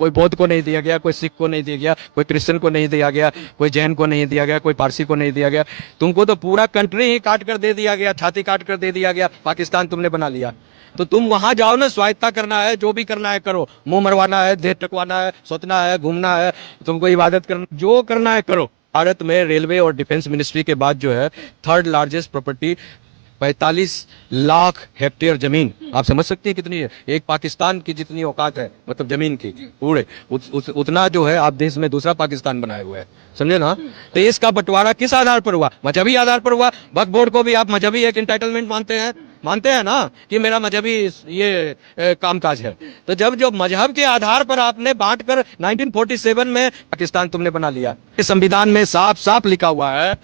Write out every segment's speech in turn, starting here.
कोई बौद्ध को नहीं दिया गया, कोई सिख को नहीं दिया गया, कोई क्रिश्चियन को नहीं दिया गया, कोई जैन को नहीं दिया गया, कोई पारसी को नहीं दिया गया। तुमको तो पूरा कंट्री ही काट कर दे दिया गया, छाती काट कर दे दिया गया, पाकिस्तान तुमने बना लिया। तो तुम वहां जाओ ना, स्वायत्ता करना है, जो भी करना है करो, मुंह मरवाना है, देह टकवाना है, सोतना है, घूमना है, तुमको इबादत करना, जो करना है करो। भारत में रेलवे और डिफेंस मिनिस्ट्री के बाद जो है third largest property 45 lakh hectare जमीन। आप समझ सकते हैं कितनी है? एक पाकिस्तान की जितनी औकात है, मतलब जमीन की पूरे उतना जो है आप देश में दूसरा पाकिस्तान बनाए हुए हैं, समझे ना? तो इसका बंटवारा किस आधार पर हुआ? मजहबी आधार पर हुआ। वक्फ बोर्ड को भी आप मजहबी एक इंटाइटलमेंट मानते हैं ना, कि मेरा मजहबी ये कामकाज है। तो जब जो मजहब के आधार पर आपने बांटकर 1947 में पाकिस्तान तुमने बना लिया। संविधान में साफ साफ लिखा हुआ है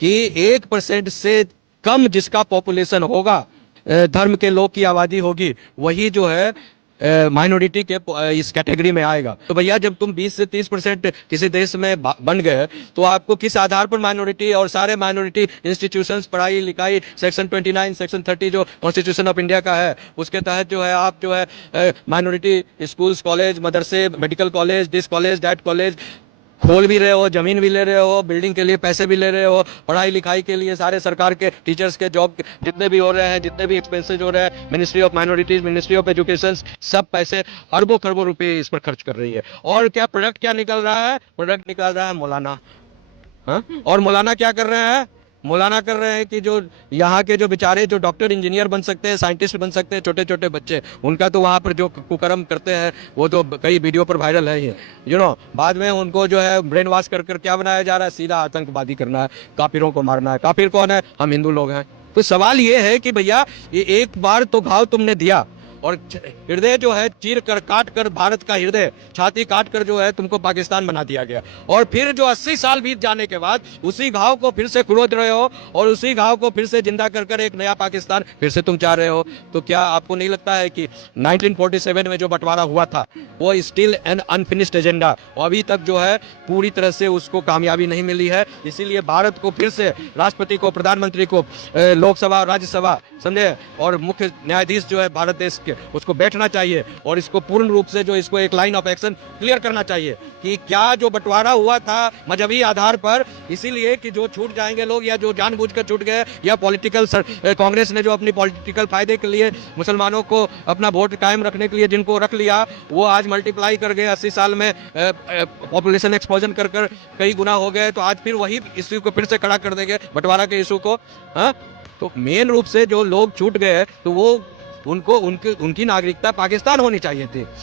कि 1% से कम जिसका पॉपुलेशन होगा, धर्म के लोग की आबादी होगी, वही जो है माइनॉरिटी के इस कैटेगरी में आएगा। तो भैया जब तुम 20 से 30% किसी देश में बन गए, तो आपको किस आधार पर माइनॉरिटी और सारे माइनॉरिटी इंस्टीट्यूशंस, पढ़ाई लिखाई, सेक्शन 29, सेक्शन 30 जो कॉन्स्टिट्यूशन ऑफ इंडिया का है, उसके तहत जो है आप जो है माइनॉरिटी स्कूल्स, कॉलेज, मदरसे, medical college, this college, that college खोल भी रहे हो, जमीन भी ले रहे हो, बिल्डिंग के लिए पैसे भी ले रहे हो, पढ़ाई लिखाई के लिए सारे सरकार के टीचर्स के जॉब जितने भी हो रहे हैं, जितने भी एक्सपेंसेस हो रहे हैं, ministry of minorities, ministry of education, सब पैसे अरबों खरबों रुपए इस पर खर्च कर रही है। और क्या प्रोडक्ट क्या निकल रहा है? प्रोडक्ट निकल रहा है मौलाना। हाँ, और मौलाना क्या कर रहे हैं? मौलाना कर रहे हैं कि जो यहाँ के जो बेचारे जो डॉक्टर इंजीनियर बन सकते हैं, साइंटिस्ट बन सकते हैं, छोटे छोटे बच्चे, उनका तो वहाँ पर जो कुकर्म करते हैं वो तो कई वीडियो पर वायरल है ये, बाद में उनको जो है ब्रेन वॉश कर कर क्या बनाया जा रहा है? सीधा आतंकवादी करना है, काफिरों को मारना है। काफिर कौन है? हम हिंदू लोग हैं। तो सवाल ये है कि भैया ये एक बार तो घाव तुमने दिया, और हृदय जो है चीर कर काट कर, भारत का हृदय छाती काट कर जो है तुमको पाकिस्तान बना दिया गया। और फिर जो 80 साल बीत जाने के बाद उसी घाव को फिर से कुड़ोद रहे हो, और उसी घाव को फिर से जिंदा कर कर एक नया पाकिस्तान फिर से तुम चाह रहे हो। तो क्या आपको नहीं लगता है कि 1947 में जो बंटवारा हुआ था वो स्टिल एन अनफिनिश्ड एजेंडा, और अभी तक जो है पूरी तरह से उसको कामयाबी नहीं मिली है? इसीलिए भारत को फिर से राष्ट्रपति को, प्रधानमंत्री को, लोकसभा और राज्यसभा, समझे, और मुख्य न्यायाधीश जो है भारत देश के, उसको बैठना चाहिए और इसको पूर्ण रूप से जो इसको एक लाइन ऑफ एक्शन क्लियर करना चाहिए कि क्या जो बंटवारा हुआ था मजहबी आधार पर, इसीलिए कि जो छूट जाएंगे लोग, या जो जानबूझकर छूट गए, या पॉलिटिकल कांग्रेस ने जो अपनी पॉलिटिकल फायदे के लिए मुसलमानों को अपना वोट कायम रखने के लिए जिनको रख लिया, वो आज मल्टीप्लाई कर गए 80 साल में, पॉपुलेशन एक्सप्लोजन कर कर कई गुना हो गए। तो आज फिर वही इश्यू को फिर से खड़ा कर देंगे, बंटवारा के इशू को। हाँ, तो मेन रूप से जो लोग छूट गए तो वो उनकी नागरिकता पाकिस्तान होनी चाहिए थी।